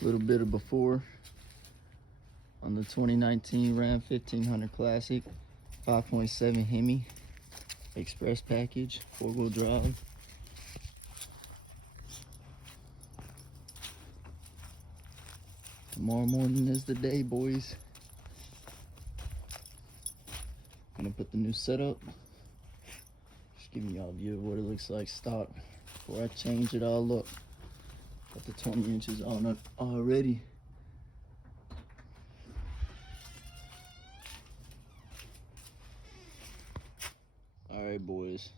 A little bit of before on the 2019 Ram 1500 Classic, 5.7 Hemi, express package, 4-wheel drive. Tomorrow morning is the day, boys. Gonna put the new setup. Just giving y'all a view of what it looks like stock before I change it all up. Got the 20 inches on it already. Alright, boys.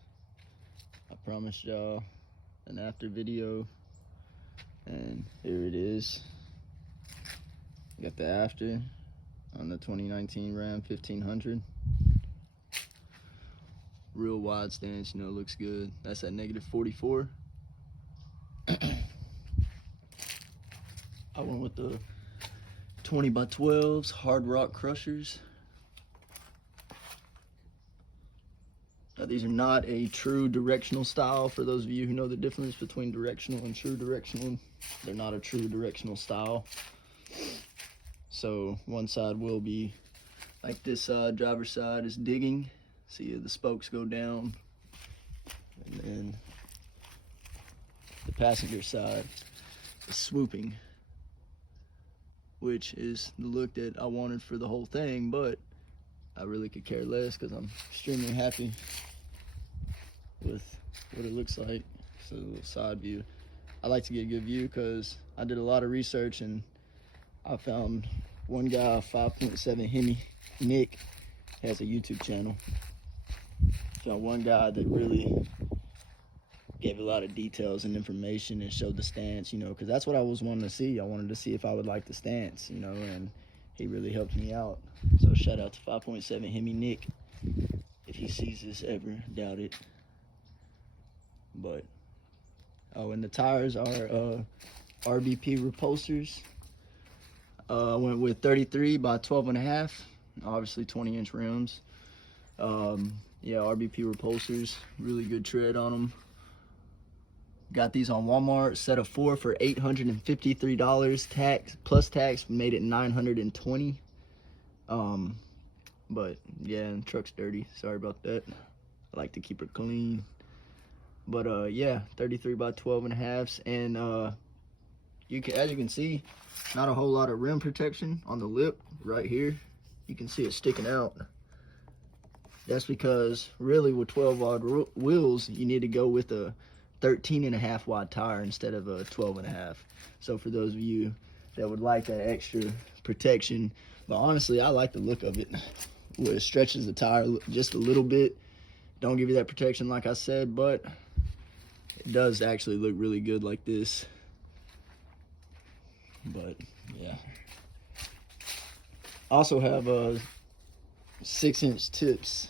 I promised y'all an after video, and here it is. Got the after on the 2019 Ram 1500. Real wide stance, you know, looks good. That's at -44. I went with the 20x12s HardRock Crushers. Now, these are not a true directional style. For those of you who know the difference between directional and true directional, they're not a true directional style. So one side will be like this side, driver's side is digging. See, the spokes go down, and then the passenger side is swooping, which is the look that I wanted for the whole thing, but I really could care less because I'm extremely happy with what it looks like. So, side view. I like to get a good view because I did a lot of research, and I found one guy, 5.7 Hemi, Nick, has a YouTube channel. Found one guy that really gave a lot of details and information and showed the stance, you know, because that's what I was wanting to see. I wanted to see if I would like the stance, you know, and he really helped me out. So shout out to 5.7 Hemi Nick, if he sees this ever. Doubt it. But oh, and the tires are RBP Repulsors. I went with 33 by 12.5, obviously 20-inch rims. Yeah, RBP Repulsors, really good tread on them. Got these on Walmart, set of 4 for $853, tax plus tax made it $920. But yeah, and the truck's dirty, sorry about that. I like to keep it clean. But yeah, 33 by 12.5s, and as you can see, not a whole lot of rim protection on the lip right here. You can see it sticking out. That's because really with 12-wide wheels, you need to go with a 13.5 wide tire instead of a 12.5. So for those of you that would like that extra protection, but honestly, I like the look of it. It stretches the tire just a little bit. Don't give you that protection like I said, but it does actually look really good like this. But yeah, also have 6-inch tips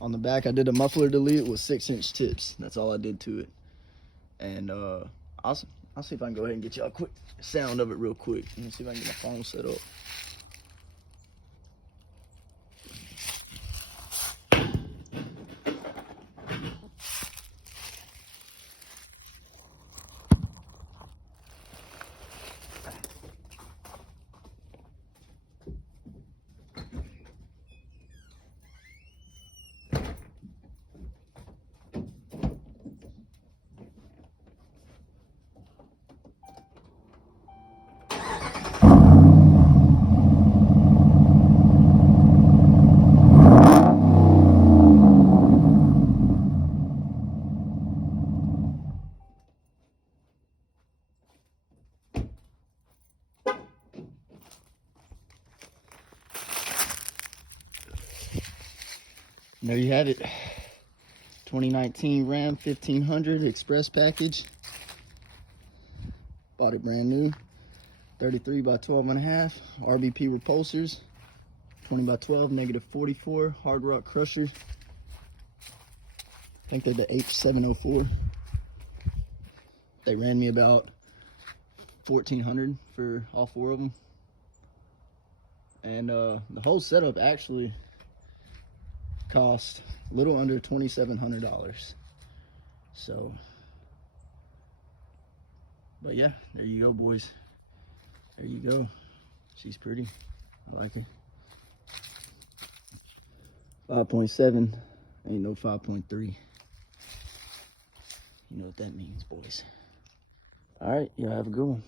on the back. I did a muffler delete with 6-inch tips. That's all I did to it. And I'll see if I can go ahead and get y'all a quick sound of it real quick. Let me see if I can get my phone set up. There you have it. 2019 Ram 1500 express package. Bought it brand new. 33 by 12.5 RBP Repulsors. 20 by 12 -44 HardRock Crushers. I think they're the H704. They ran me about $1,400 for all 4 of them. And the whole setup actually cost a little under $2,700. So, but yeah, there you go, boys. There you go. She's pretty. I like it. 5.7. Ain't no 5.3. You know what that means, boys. All right, y'all have a good one.